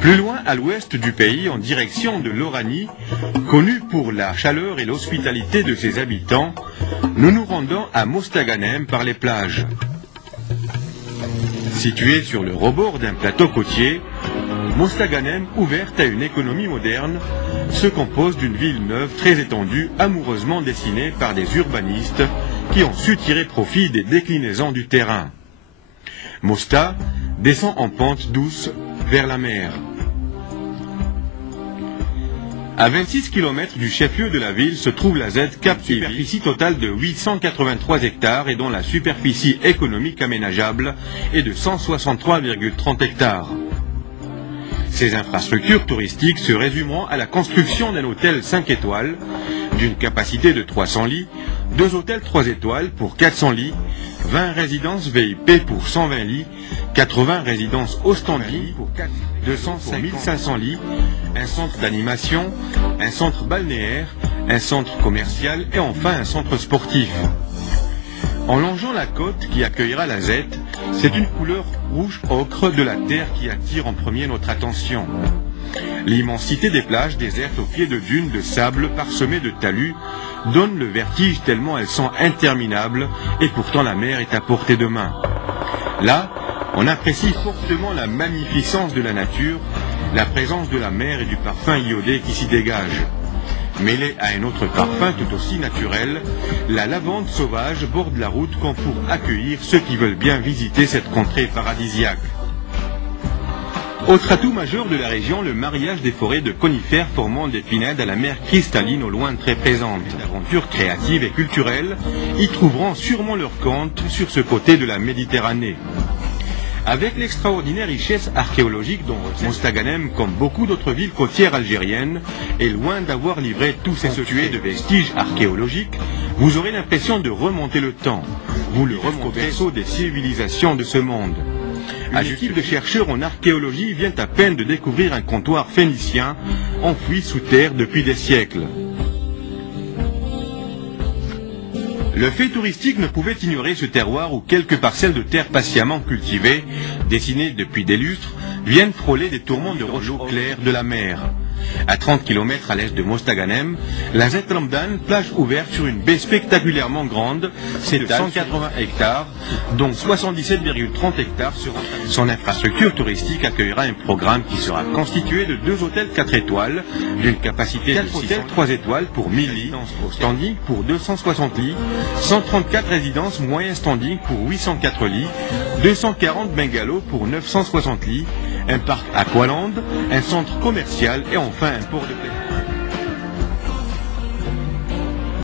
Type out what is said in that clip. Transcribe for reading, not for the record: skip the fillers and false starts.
Plus loin à l'ouest du pays, en direction de l'Oranie, connue pour la chaleur et l'hospitalité de ses habitants, nous nous rendons à Mostaganem par les plages. Située sur le rebord d'un plateau côtier, Mostaganem, ouverte à une économie moderne, se compose d'une ville neuve très étendue, amoureusement dessinée par des urbanistes qui ont su tirer profit des déclinaisons du terrain. Mosta descend en pente douce vers la mer. À 26 km du chef-lieu de la ville se trouve la Z Cap Ivi, superficie totale de 883 hectares et dont la superficie économique aménageable est de 163,30 hectares. Ces infrastructures touristiques se résumeront à la construction d'un hôtel 5 étoiles, d'une capacité de 300 lits, 2 hôtels 3 étoiles pour 400 lits, 20 résidences VIP pour 120 lits, 80 résidences Ostendie pour 1500 lits, un centre d'animation, un centre balnéaire, un centre commercial et enfin un centre sportif. En longeant la côte qui accueillera la Z, c'est une couleur rouge ocre de la terre qui attire en premier notre attention. L'immensité des plages désertes au pied de dunes de sable parsemées de talus donne le vertige tellement elles sont interminables et pourtant la mer est à portée de main. Là, on apprécie fortement la magnificence de la nature, la présence de la mer et du parfum iodé qui s'y dégage. Mêlé à un autre parfum tout aussi naturel, la lavande sauvage borde la route comme pour accueillir ceux qui veulent bien visiter cette contrée paradisiaque. Autre atout majeur de la région, le mariage des forêts de conifères formant des pinèdes à la mer cristalline au loin très présente. Les aventures créatives et culturelles y trouveront sûrement leur compte sur ce côté de la Méditerranée. Avec l'extraordinaire richesse archéologique dont Mostaganem, comme beaucoup d'autres villes côtières algériennes, est loin d'avoir livré tous ses tués de vestiges archéologiques, vous aurez l'impression de remonter le temps. Vous le remontez au berceau des civilisations de ce monde. Une équipe de chercheurs en archéologie vient à peine de découvrir un comptoir phénicien enfoui sous terre depuis des siècles. Le fait touristique ne pouvait ignorer ce terroir où quelques parcelles de terre patiemment cultivées, dessinées depuis des lustres, viennent frôler des tourments de rochers clairs de la mer. À 30 km à l'est de Mostaganem, la Z Ramdan, plage ouverte sur une baie spectaculairement grande, c'est de 180 hectares, dont 77,30 hectares seront. Son infrastructure touristique accueillera un programme qui sera constitué de 2 hôtels 4 étoiles, d'une capacité de 4 hôtels 3 étoiles pour 1000 lits, standing pour 260 lits, 134 résidences moyen standing pour 804 lits, 240 bungalows pour 960 lits, un parc Aqualand, un centre commercial et enfin un port de plaisance.